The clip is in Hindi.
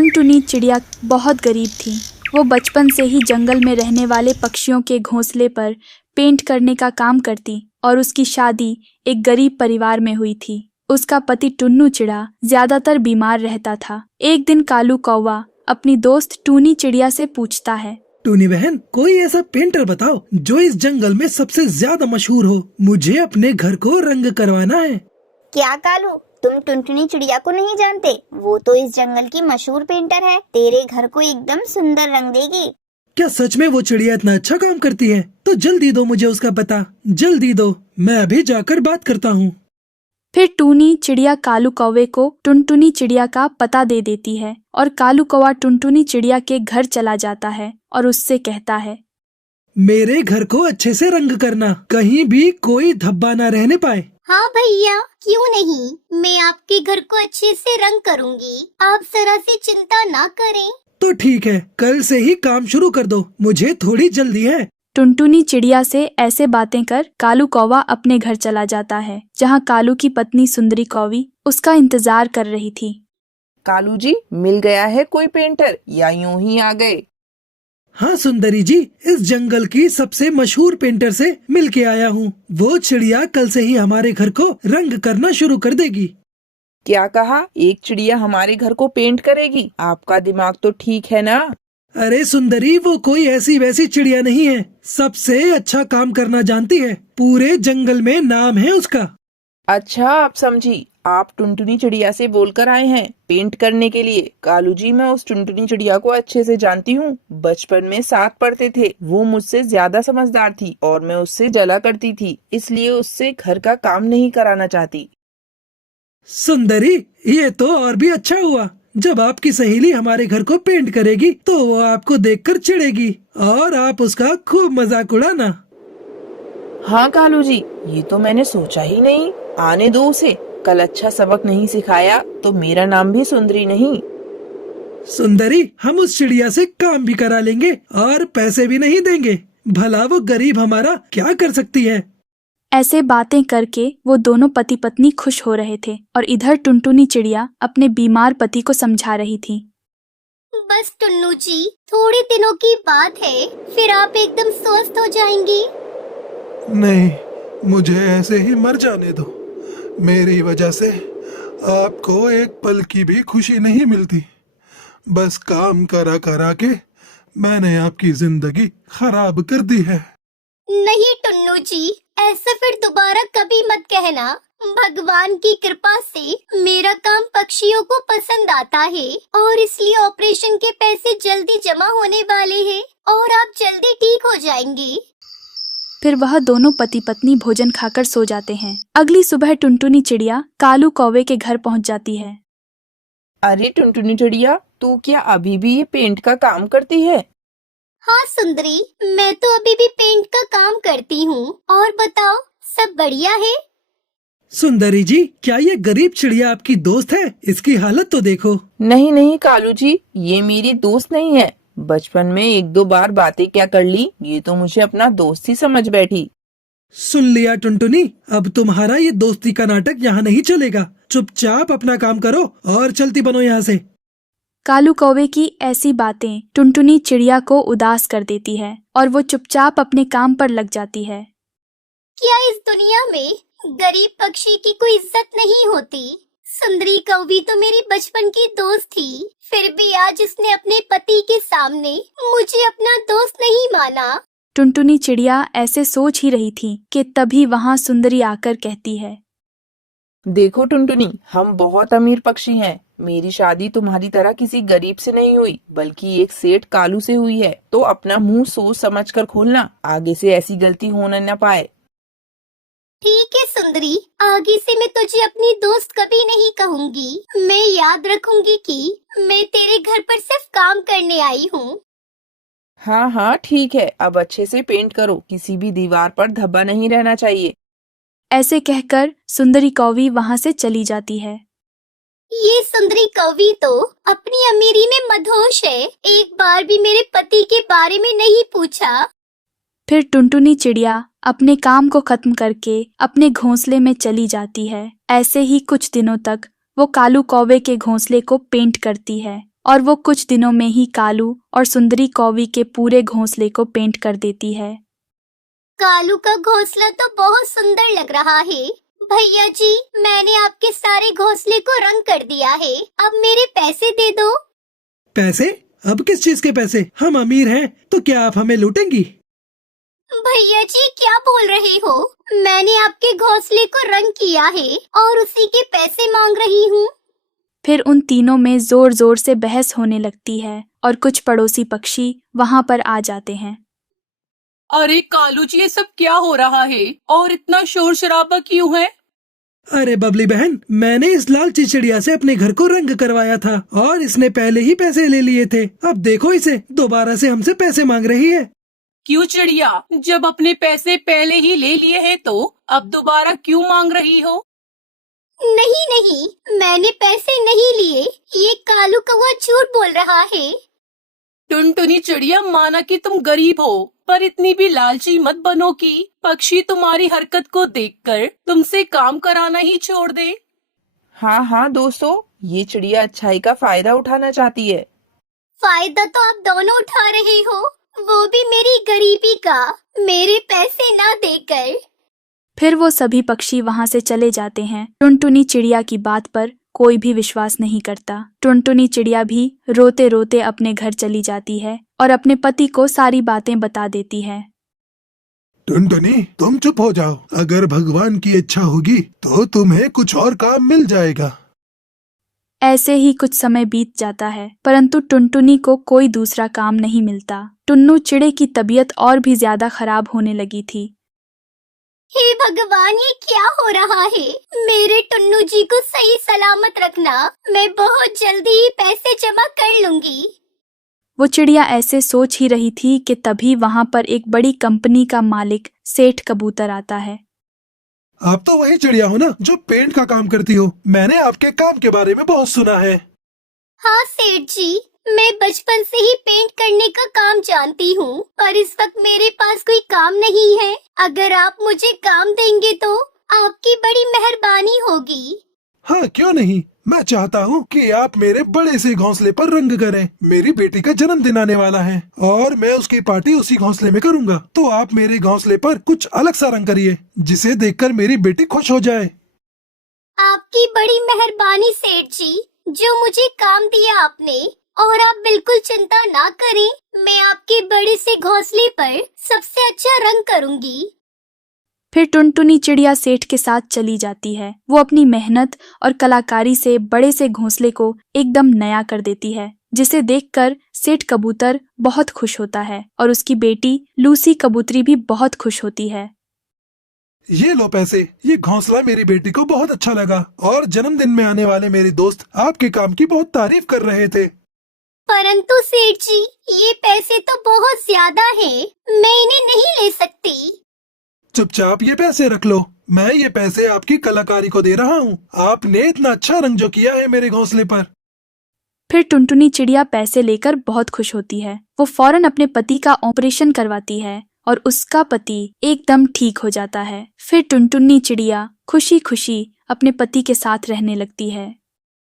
टुनटुनी चिड़िया बहुत गरीब थी। वो बचपन से ही जंगल में रहने वाले पक्षियों के घोंसले पर पेंट करने का काम करती और उसकी शादी एक गरीब परिवार में हुई थी। उसका पति टुन्नू चिड़ा ज्यादातर बीमार रहता था। एक दिन कालू कौवा अपनी दोस्त टूनी चिड़िया से पूछता है, टूनी बहन, कोई ऐसा पेंटर बताओ जो इस जंगल में सबसे ज्यादा मशहूर हो। मुझे अपने घर को रंग करवाना है। क्या कालू, तुम टुनटुनी चिड़िया को नहीं जानते? वो तो इस जंगल की मशहूर पेंटर है। तेरे घर को एकदम सुंदर रंग देगी। क्या सच में वो चिड़िया इतना अच्छा काम करती है? तो जल्दी दो मुझे उसका पता, जल्दी दो, मैं अभी जाकर बात करता हूँ। फिर टूनी चिड़िया कालू कौवे को टुनटुनी चिड़िया का पता दे देती है और कालू कौवा टुनटुनी चिड़िया के घर चला जाता है और उससे कहता है, मेरे घर को अच्छे से रंग करना, कहीं भी कोई धब्बा ना रहने पाए। हाँ भैया, क्यों नहीं, मैं आपके घर को अच्छे से रंग करूँगी। आप जरा सी चिंता ना करें। तो ठीक है, कल से ही काम शुरू कर दो, मुझे थोड़ी जल्दी है। टुनटुनी चिड़िया से ऐसे बातें कर कालू कौवा अपने घर चला जाता है, जहाँ कालू की पत्नी सुंदरी कौवी उसका इंतजार कर रही थी। कालू जी, मिल गया है कोई पेंटर या यूं ही आ गए? हाँ सुंदरी जी, इस जंगल की सबसे मशहूर पेंटर से मिल के आया हूँ। वो चिड़िया कल से ही हमारे घर को रंग करना शुरू कर देगी। क्या कहा? एक चिड़िया हमारे घर को पेंट करेगी? आपका दिमाग तो ठीक है ना? अरे सुंदरी, वो कोई ऐसी वैसी चिड़िया नहीं है, सबसे अच्छा काम करना जानती है। पूरे जंगल में नाम है उसका। अच्छा, आप समझी। आप टुनटुनी चिड़िया से बोलकर आए हैं पेंट करने के लिए। कालू जी, मैं उस टुनटुनी चिड़िया को अच्छे से जानती हूँ। बचपन में साथ पढ़ते थे। वो मुझसे ज्यादा समझदार थी और मैं उससे जला करती थी, इसलिए उससे घर का काम नहीं कराना चाहती। सुंदरी, ये तो और भी अच्छा हुआ। जब आपकी सहेली हमारे घर को पेंट करेगी तो वो आपको देखकर चिढ़ेगी और आप उसका खूब मजाक उड़ाना। हाँ कालू जी, ये तो मैंने सोचा ही नहीं। आने दो उसे। कल अच्छा सबक नहीं सिखाया तो मेरा नाम भी सुंदरी नहीं। सुंदरी, हम उस चिड़िया से काम भी करा लेंगे और पैसे भी नहीं देंगे। भला वो गरीब हमारा क्या कर सकती है। ऐसे बातें करके वो दोनों पति पत्नी खुश हो रहे थे और इधर टुनटुनी चिड़िया अपने बीमार पति को समझा रही थी। बस टुन्नू जी, थोड़े दिनों की बात है, फिर आप एकदम स्वस्थ हो जाएंगी। नहीं, मुझे ऐसे ही मर जाने दो। मेरी वजह से आपको एक पल की भी खुशी नहीं मिलती। बस काम करा करा के मैंने आपकी जिंदगी खराब कर दी है। नहीं टुन्नू जी, ऐसा फिर दोबारा कभी मत कहना। भगवान की कृपा से मेरा काम पक्षियों को पसंद आता है और इसलिए ऑपरेशन के पैसे जल्दी जमा होने वाले हैं और आप जल्दी ठीक हो जाएंगे। फिर वह दोनों पति पत्नी भोजन खाकर सो जाते हैं। अगली सुबह टुनटुनी चिड़िया कालू कौवे के घर पहुंच जाती है। अरे टुनटुनी चिड़िया, तू क्या अभी भी ये पेंट का काम करती है? हाँ सुंदरी, मैं तो अभी भी पेंट का काम करती हूँ। और बताओ, सब बढ़िया है? सुंदरी जी, क्या ये गरीब चिड़िया आपकी दोस्त है? इसकी हालत तो देखो। नहीं नहीं कालू जी, ये मेरी दोस्त नहीं है। बचपन में एक दो बार बातें क्या कर ली, ये तो मुझे अपना दोस्त ही समझ बैठी। सुन लिया टुनटुनी, अब तुम्हारा ये दोस्ती का नाटक यहाँ नहीं चलेगा। चुपचाप अपना काम करो और चलती बनो यहाँ से। कालू कौवे की ऐसी बातें टुनटुनी चिड़िया को उदास कर देती है और वो चुपचाप अपने काम पर लग जाती है। क्या इस दुनिया में गरीब पक्षी की कोई इज्जत नहीं होती? सुंदरी कौवी तो मेरी बचपन की दोस्त थी, फिर भी आज उसने अपने पति के सामने मुझे अपना दोस्त नहीं माना। टुनटुनी चिड़िया ऐसे सोच ही रही थी कि तभी वहाँ सुंदरी आकर कहती है, देखो टुनटुनी, हम बहुत अमीर पक्षी हैं। मेरी शादी तुम्हारी तरह किसी गरीब से नहीं हुई, बल्कि एक सेठ कालू से हुई है। तो अपना मुंह सोच समझ कर खोलना, आगे से ऐसी गलती होने न पाए। ठीक है सुंदरी, आगे से मैं तुझे अपनी दोस्त कभी नहीं कहूँगी। मैं याद रखूंगी कि मैं तेरे घर पर सिर्फ काम करने आई हूँ। हाँ हाँ ठीक है, अब अच्छे से पेंट करो, किसी भी दीवार पर धब्बा नहीं रहना चाहिए। ऐसे कहकर सुंदरी कौवी वहाँ से चली जाती है। ये सुंदरी कौवी तो अपनी अमीरी में मदहोश है, एक बार भी मेरे पति के बारे में नहीं पूछा। फिर टुनटुनी चिड़िया अपने काम को खत्म करके अपने घोंसले में चली जाती है। ऐसे ही कुछ दिनों तक वो कालू कौवे के घोंसले को पेंट करती है और वो कुछ दिनों में ही कालू और सुंदरी कौवी के पूरे घोंसले को पेंट कर देती है। कालू का घोंसला तो बहुत सुंदर लग रहा है। भैया जी, मैंने आपके सारे घोंसले को रंग कर दिया है, अब मेरे पैसे दे दो। पैसे? अब किस चीज के पैसे? हम अमीर हैं, तो क्या आप हमें लूटेंगी? भैया जी क्या बोल रहे हो? मैंने आपके घोंसले को रंग किया है और उसी के पैसे मांग रही हूँ। फिर उन तीनों में जोर जोर से बहस होने लगती है और कुछ पड़ोसी पक्षी वहां पर आ जाते हैं। अरे कालू जी, ये सब क्या हो रहा है और इतना शोर शराबा क्यों है? अरे बबली बहन, मैंने इस लालची चिड़िया से अपने घर को रंग करवाया था और इसने पहले ही पैसे ले लिए थे। अब देखो इसे दोबारा से हमसे पैसे मांग रही है। क्यों चिड़िया, जब अपने पैसे पहले ही ले लिए हैं तो अब दोबारा क्यों मांग रही हो? नहीं नहीं, मैंने पैसे नहीं लिए, ये कालू कौवा झूठ बोल रहा है। टुनटुनी चिड़िया, माना कि तुम गरीब हो, पर इतनी भी लालची मत बनो कि पक्षी तुम्हारी हरकत को देखकर तुमसे काम कराना ही छोड़ दे। हाँ हाँ दोस्तों, ये चिड़िया अच्छाई का फायदा उठाना चाहती है। फायदा तो आप दोनों उठा रहे हो, वो भी मेरी गरीबी का, मेरे पैसे ना देकर। फिर वो सभी पक्षी वहां से चले जाते हैं। टुनटुनी चिड़िया की बात पर कोई भी विश्वास नहीं करता। टुनटुनी चिड़िया भी रोते रोते अपने घर चली जाती है और अपने पति को सारी बातें बता देती है। टुनटुनी, तुम चुप हो जाओ। अगर भगवान की इच्छा होगी तो तुम्हें कुछ और काम मिल जाएगा। ऐसे ही कुछ समय बीत जाता है, परंतु टुनटुनी को कोई दूसरा काम नहीं मिलता। टुन्नू चिड़े की तबीयत और भी ज्यादा खराब होने लगी थी। हे भगवान, ये क्या हो रहा है? मेरे टुन्नू जी को सही सलामत रखना, मैं बहुत जल्दी ही पैसे जमा कर लूंगी। वो चिड़िया ऐसे सोच ही रही थी कि तभी वहां पर एक बड़ी कंपनी का मालिक सेठ कबूतर आता है। आप तो वही चिड़िया हो ना जो पेंट का काम करती हो। मैंने आपके काम के बारे में बहुत सुना है। हाँ सेठ जी, मैं बचपन से ही पेंट करने का काम जानती हूँ, पर इस वक्त मेरे पास कोई काम नहीं है। अगर आप मुझे काम देंगे तो आपकी बड़ी मेहरबानी होगी। हाँ क्यों नहीं, मैं चाहता हूँ कि आप मेरे बड़े से घोंसले पर रंग करें। मेरी बेटी का जन्मदिन आने वाला है और मैं उसकी पार्टी उसी घोंसले में करूँगा। तो आप मेरे घोंसले पर कुछ अलग सा रंग करिए जिसे देखकर मेरी बेटी खुश हो जाए। आपकी बड़ी मेहरबानी सेठ जी, जो मुझे काम दिया आपने, और आप बिल्कुल चिंता ना करें, मैं आपके बड़े से घोंसले पर सबसे अच्छा रंग करूंगी। फिर टुनटुनी चिड़िया सेठ के साथ चली जाती है। वो अपनी मेहनत और कलाकारी से बड़े से घोंसले को एकदम नया कर देती है, जिसे देखकर सेठ कबूतर बहुत खुश होता है और उसकी बेटी लूसी कबूतरी भी बहुत खुश होती है। ये लो पैसे। ये घोंसला मेरी बेटी को बहुत अच्छा लगा और जन्मदिन में आने वाले मेरे दोस्त आपके काम की बहुत तारीफ कर रहे थे। परंतु सेठ जी, ये पैसे तो बहुत ज्यादा हैं, मैं इन्हें नहीं ले सकती। चुपचाप ये पैसे रख लो। मैं ये पैसे आपकी कलाकारी को दे रहा हूँ। आपने इतना अच्छा रंग जो किया है मेरे घोंसले पर। फिर टुनटुनी चिड़िया पैसे लेकर बहुत खुश होती है। वो फौरन अपने पति का ऑपरेशन करवाती है और उसका पति एकदम ठीक हो जाता है। फिर टुनटुनी चिड़िया खुशी खुशी अपने पति के साथ रहने लगती है।